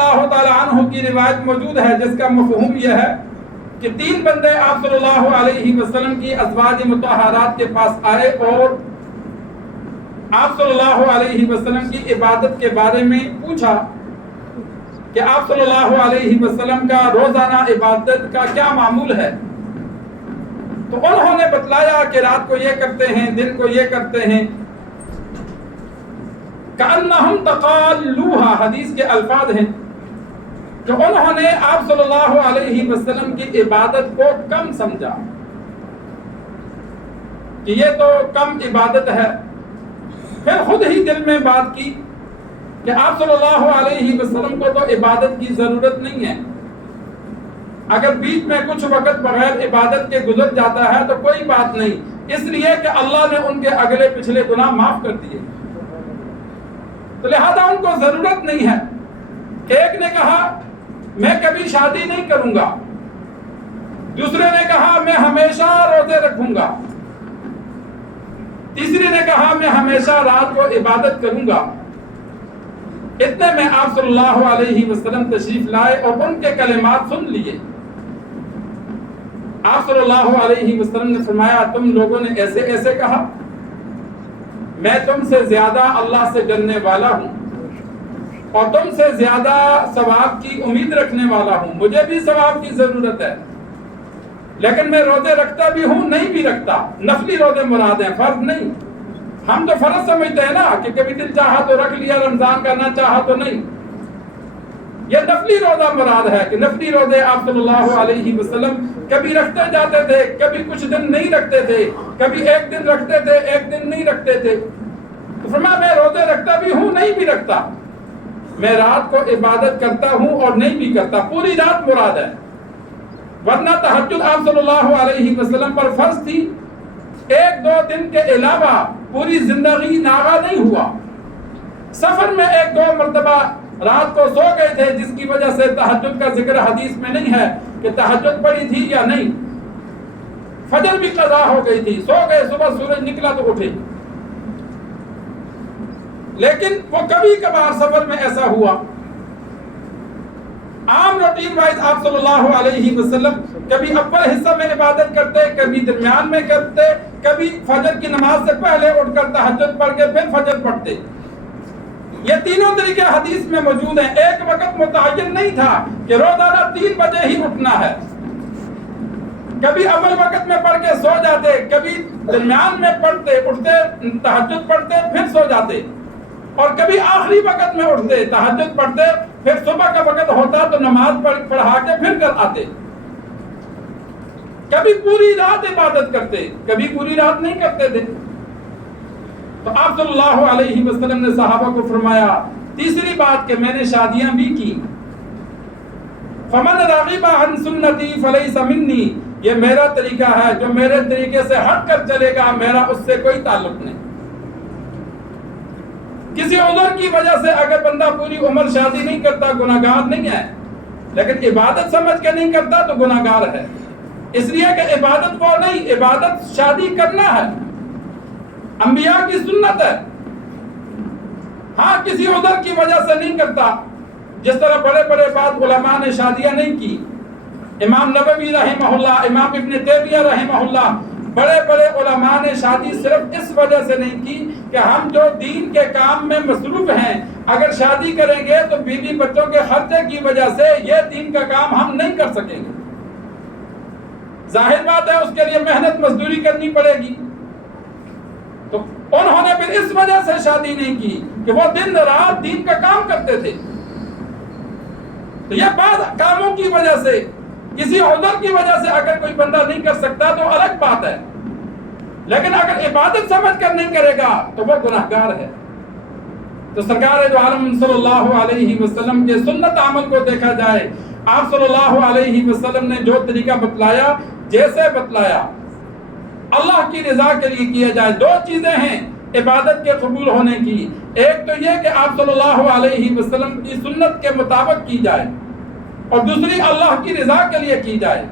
اللہ تعالی عنہ کی روایت موجود ہے جس کا مفہوم یہ ہے کہ 3 بندے آپ صلی اللہ علیہ وسلم کی ازواج مطہرات کے پاس آئے اور آپ صلی اللہ علیہ وسلم کی عبادت کے بارے میں پوچھا کہ آپ صلی اللہ علیہ وسلم کا روزانہ عبادت کا کیا معمول ہے. تو انہوں نے بتلایا کہ رات کو یہ کرتے ہیں، دن کو یہ کرتے ہیں. کأنہم تقالوہا، حدیث کے الفاظ ہیں کہ انہوں نے آپ صلی اللہ علیہ وسلم کی عبادت کو کم سمجھا کہ یہ تو کم عبادت ہے. پھر خود ہی دل میں بات کی کہ آپ صلی اللہ علیہ وسلم کو تو عبادت کی ضرورت نہیں ہے. اگر بیچ میں کچھ وقت بغیر عبادت کے گزر جاتا ہے تو کوئی بات نہیں، اس لیے کہ اللہ نے ان کے اگلے پچھلے گناہ معاف کر دیے، تو لہذا ان کو ضرورت نہیں ہے. ایک نے کہا میں کبھی شادی نہیں کروں گا، دوسرے نے کہا میں ہمیشہ روزے رکھوں گا، تیسرے نے کہا میں ہمیشہ رات کو عبادت کروں گا. اتنے میں آپ صلی اللہ علیہ وسلم تشریف لائے اور ان کے کلمات سن لیے. آپ صلی اللہ علیہ وسلم نے فرمایا تم لوگوں نے ایسے ایسے کہا، میں تم سے زیادہ اللہ سے ڈرنے والا ہوں اور تم سے زیادہ ثواب کی امید رکھنے والا ہوں. مجھے بھی ثواب کی ضرورت ہے، لیکن میں روزے رکھتا بھی ہوں، نہیں بھی رکھتا. نفلی روزے مراد ہیں، فرض نہیں. ہم تو فرض سمجھتے ہیں نا کہ کبھی دل چاہا تو رکھ لیا، رمضان کا نہ چاہا تو نہیں. یہ نفلی روزہ مراد ہے کہ نفلی روزے آپ صلی اللہ علیہ وسلم کبھی رکھتے جاتے تھے، کبھی کچھ دن نہیں رکھتے تھے، کبھی ایک دن رکھتے تھے، ایک دن نہیں رکھتے تھے. تو فرمایا میں روزے رکھتا بھی ہوں، نہیں بھی رکھتا. میں رات کو عبادت کرتا ہوں اور نہیں بھی کرتا. پوری رات مراد ہے، ورنہ تہجد آپ صلی اللہ علیہ وسلم پر فرض تھی. 1-2 دن کے علاوہ پوری زندگی ناغا نہیں ہوا. سفر میں 1-2 مرتبہ رات کو سو گئے تھے، جس کی وجہ سے تہجد کا ذکر حدیث میں نہیں ہے کہ تہجد پڑی تھی یا نہیں. فجر بھی قضا ہو گئی تھی، سو گئے، صبح سورج نکلا تو اٹھے. لیکن وہ کبھی کبھار سفر میں ایسا ہوا. عام روٹین وائز آپ صلی اللہ علیہ وسلم کبھی اول حصہ میں عبادت کرتے، کبھی درمیان میں کرتے، کبھی فجر کی نماز سے پہلے اٹھ کر تہجد پڑھ کے پھر فجر پڑھتے. یہ تینوں طریقے حدیث میں موجود ہیں. ایک وقت متعین نہیں تھا کہ روزانہ 3 بجے ہی اٹھنا ہے. کبھی اول وقت میں پڑھ کے سو جاتے، کبھی درمیان میں پڑھتے، اٹھتے تہجد پڑھتے پھر سو جاتے، اور کبھی آخری وقت میں اٹھتے تہجد پڑھتے، پھر صبح کا وقت ہوتا تو نماز پڑھا کے پھر کر آتے. کبھی پوری رات عبادت کرتے، کبھی پوری رات نہیں کرتے تھے. تو آپ صلی اللہ علیہ وسلم نے صحابہ کو فرمایا تیسری بات کہ میں نے شادیاں بھی کی. فمن رغب عن سنتی فلیس منی، یہ میرا طریقہ ہے، جو میرے طریقے سے ہٹ کر چلے گا میرا اس سے کوئی تعلق نہیں. کسی عذر کی وجہ سے اگر بندہ پوری عمر شادی نہیں کرتا گناہگار نہیں ہے، لیکن عبادت سمجھ کے نہیں کرتا تو گناہگار ہے. اس لیے کہ عبادت وہ نہیں، عبادت شادی کرنا ہے، انبیاء کی سنت ہے. ہاں کسی عذر کی وجہ سے نہیں کرتا، جس طرح بڑے بڑے بعض علماء نے شادیاں نہیں کی. امام نووی رحمہ اللہ، امام ابن تیمیہ رحمہ اللہ، بڑے بڑے علماء نے شادی صرف اس وجہ سے نہیں کی کہ ہم جو دین کے کام میں مصروف ہیں، اگر شادی کریں گے تو بیوی بچوں کے خرچے کی وجہ سے یہ دین کا کام ہم نہیں کر سکیں گے. ظاہر بات ہے اس کے لیے محنت مزدوری کرنی پڑے گی. تو انہوں نے پھر اس وجہ سے شادی نہیں کی کہ وہ دن رات دین کا کام کرتے تھے. تو یہ بعض کاموں کی وجہ سے، کسی عذر کی وجہ سے اگر کوئی بندہ نہیں کر سکتا تو الگ بات ہے، لیکن اگر عبادت سمجھ کر نہیں کرے گا تو وہ گناہگار ہے. تو سرکار دو عالم صلی اللہ علیہ وسلم کے سنت عمل کو دیکھا جائے، آپ صلی اللہ علیہ وسلم نے جو طریقہ بتلایا، جیسے بتلایا، اللہ کی رضا کے لیے کیا جائے. 2 چیزیں ہیں عبادت کے قبول ہونے کی. ایک تو یہ کہ آپ صلی اللہ علیہ وسلم کی سنت کے مطابق کی جائے، اور دوسری اللہ کی رضا کے لیے کی جائے.